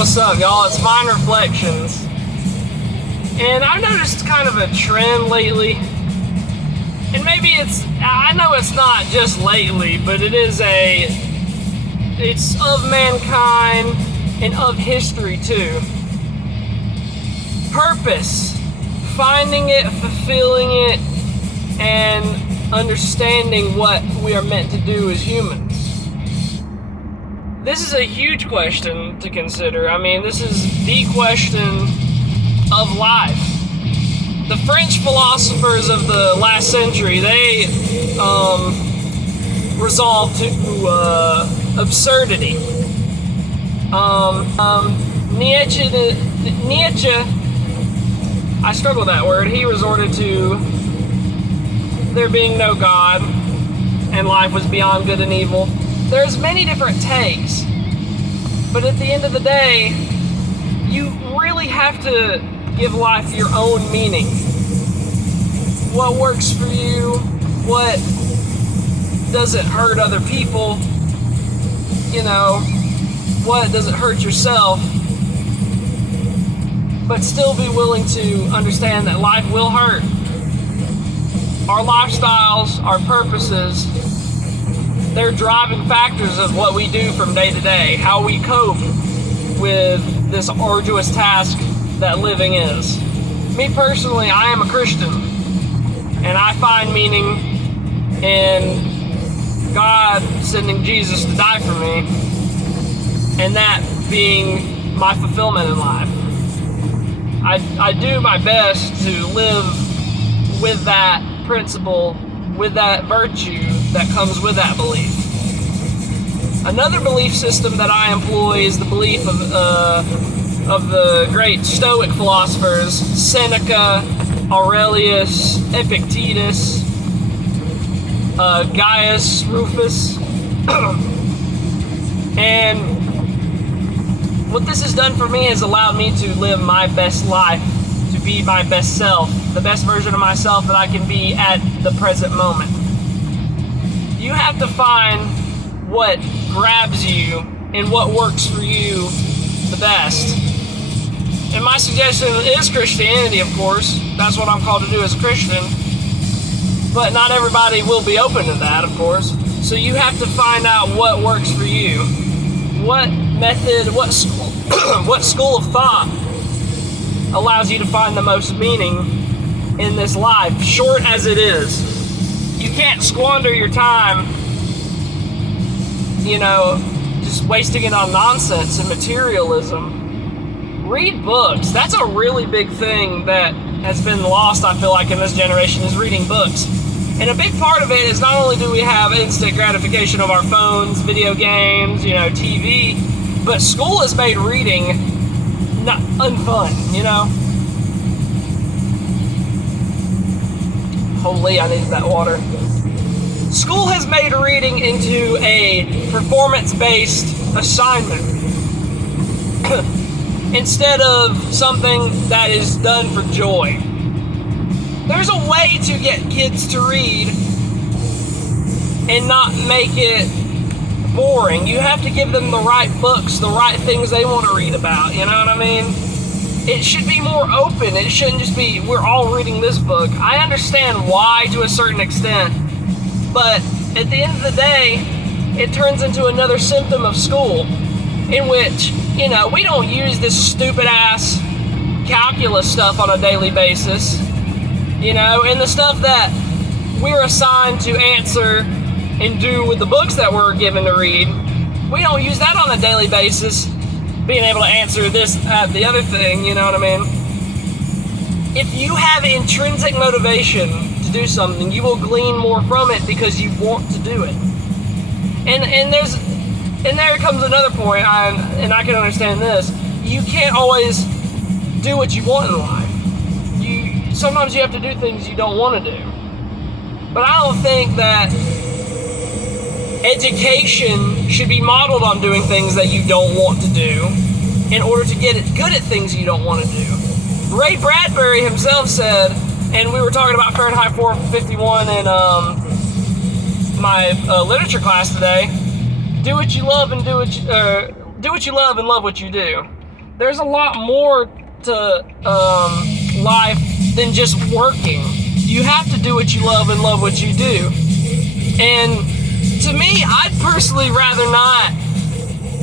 What's up, y'all? It's Mind Reflections. And I've noticed kind of a trend lately. And maybe I know it's not just lately, but it's of mankind and of history too. Purpose. Finding it, fulfilling it, and understanding what we are meant to do as humans. This is a huge question to consider. I mean, this is the question of life. The French philosophers of the last century, they resolved to absurdity. Nietzsche, I struggle with that word, he resorted to there being no God and life was beyond good and evil. There's many different takes, but at the end of the day, you really have to give life your own meaning. What works for you, what doesn't hurt other people, what doesn't hurt yourself, but still be willing to understand that life will hurt. Our lifestyles, our purposes, they're driving factors of what we do from day to day, how we cope with this arduous task that living is. Me personally, I am a Christian, and I find meaning in God sending Jesus to die for me, and that being my fulfillment in life. I do my best to live with that principle, with that virtue that comes with that belief. Another belief system that I employ is the belief of the great Stoic philosophers, Seneca, Aurelius, Epictetus, Gaius Rufus. And what this has done for me has allowed me to live my best life, to be my best self, the best version of myself that I can be at the present moment. You have to find what grabs you and what works for you the best. And my suggestion is Christianity, of course. That's what I'm called to do as a Christian. But not everybody will be open to that, of course. So you have to find out what works for you. What method, what school of thought allows you to find the most meaning in this life, short as it is. You can't squander your time, just wasting it on nonsense and materialism. Read books. That's a really big thing that has been lost, I feel like, in this generation, is reading books. And a big part of it is not only do we have instant gratification of our phones, video games, TV, but school has made reading not unfun, Holy, I needed that water. School has made reading into a performance-based assignment instead of something that is done for joy. There's a way to get kids to read and not make it boring. You have to give them the right books, the right things they want to read about, you know what I mean? It should be more open. It shouldn't just be, we're all reading this book. I understand why to a certain extent, but at the end of the day, it turns into another symptom of school in which, we don't use this stupid ass calculus stuff on a daily basis, and the stuff that we're assigned to answer and do with the books that we're given to read, we don't use that on a daily basis, being able to answer this, that, the other thing, you know what I mean? If you have intrinsic motivation to do something, you will glean more from it because you want to do it. And there comes another point, and I can understand this. You can't always do what you want in life. Sometimes you have to do things you don't want to do. But I don't think that education should be modeled on doing things that you don't want to do in order to get good at things you don't want to do. Ray Bradbury himself said, and we were talking about Fahrenheit 451 in my literature class today, do what you love and love what you do. there's a lot more to life than just working. You have to do what you love and love what you do. And to me, I'd personally rather not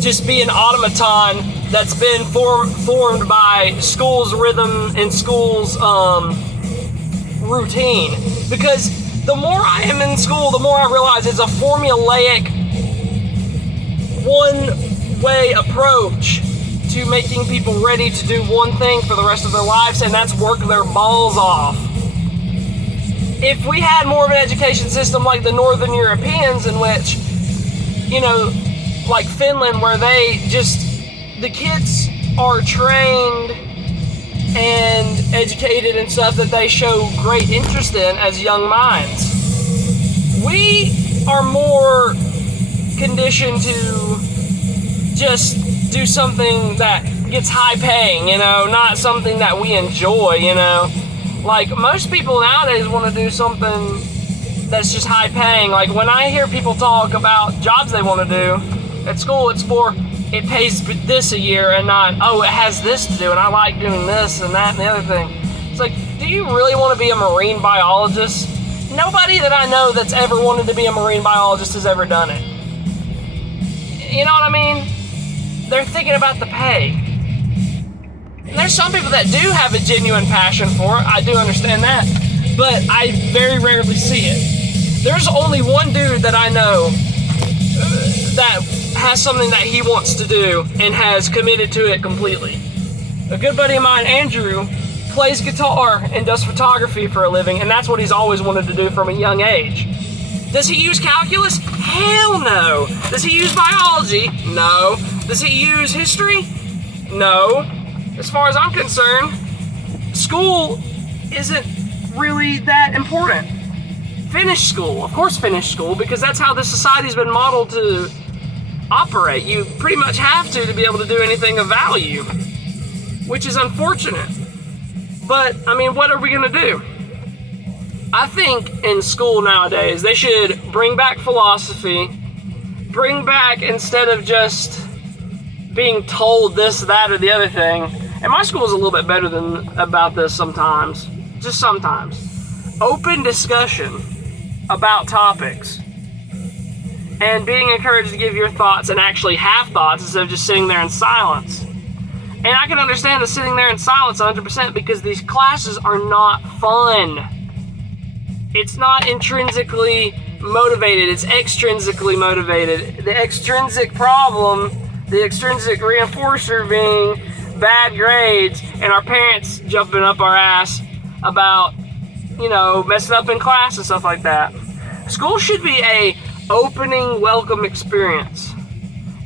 just be an automaton that's been formed by school's rhythm and school's routine. Because the more I am in school, the more I realize it's a formulaic, one-way approach to making people ready to do one thing for the rest of their lives, and that's work their balls off. If we had more of an education system like the Northern Europeans, in which, you know, like Finland, where the kids are trained and educated and stuff that they show great interest in as young minds. We are more conditioned to just do something that gets high paying, you know, not something that we enjoy, you know. Like, most people nowadays want to do something that's just high paying. Like, when I hear people talk about jobs they want to do at school, it's more, it pays this a year and not, oh, it has this to do and I like doing this and that and the other thing. It's like, do you really want to be a marine biologist? Nobody that I know that's ever wanted to be a marine biologist has ever done it. You know what I mean? They're thinking about the pay. And there's some people that do have a genuine passion for it. I do understand that. But I very rarely see it. There's only one dude that I know that has something that he wants to do and has committed to it completely. A good buddy of mine, Andrew, plays guitar and does photography for a living, and that's what he's always wanted to do from a young age. Does he use calculus? Hell no. Does he use biology? No. Does he use history? No. As far as I'm concerned, school isn't really that important. Finish school. Of course finish school, because that's how this society's been modeled to operate. You pretty much have to be able to do anything of value, which is unfortunate. But, I mean, what are we going to do? I think in school nowadays, they should bring back philosophy, bring back, instead of just being told this, that, or the other thing. And my school is a little bit better about this sometimes, just sometimes. Open discussion about topics and being encouraged to give your thoughts and actually have thoughts instead of just sitting there in silence. And I can understand the sitting there in silence 100% because these classes are not fun. It's not intrinsically motivated, it's extrinsically motivated. The extrinsic problem, the extrinsic reinforcer being bad grades and our parents jumping up our ass about, you know, messing up in class and stuff like that. School should be a opening, welcome experience.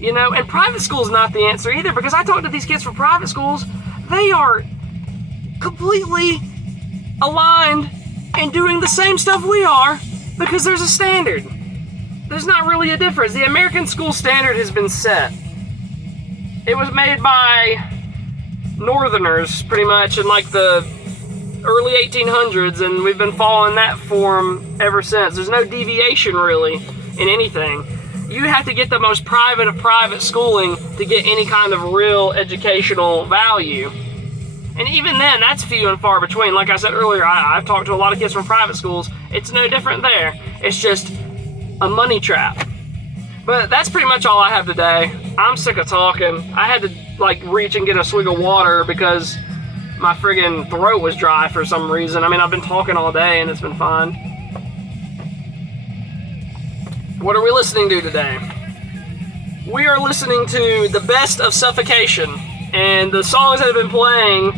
You know, and private school is not the answer either, because I talk to these kids from private schools. They are completely aligned and doing the same stuff we are because there's a standard. There's not really a difference. The American school standard has been set. It was made by Northerners, pretty much, in like the early 1800s, and we've been following that form ever since. There's no deviation, really, in anything. You have to get the most private of private schooling to get any kind of real educational value. And even then, that's few and far between. Like I said earlier, I've talked to a lot of kids from private schools. It's no different there. It's just a money trap. But that's pretty much all I have today. I'm sick of talking. I had to, like, reach and get a swig of water because my friggin' throat was dry for some reason. I mean, I've been talking all day and it's been fun. What are we listening to today? We are listening to the Best of Suffocation, and the songs that have been playing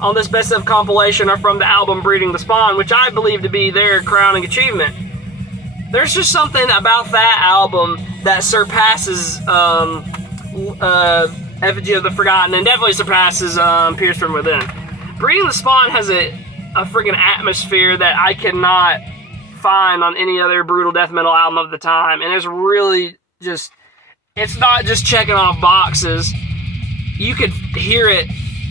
on this Best of compilation are from the album Breeding the Spawn, which I believe to be their crowning achievement. There's just something about that album that surpasses Effigy of the Forgotten, and definitely surpasses Pierced from Within. Breeding the Spawn has a friggin' atmosphere that I cannot find on any other brutal death metal album of the time, and it's really just, it's not just checking off boxes. You could hear it,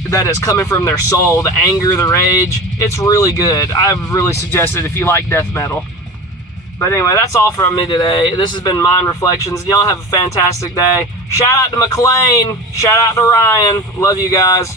that it's coming from their soul, the anger, the rage. It's really good. I really suggest it if you like death metal. But anyway, that's all from me today. This has been Mind Reflections. Y'all have a fantastic day. Shout out to McLean. Shout out to Ryan. Love you guys.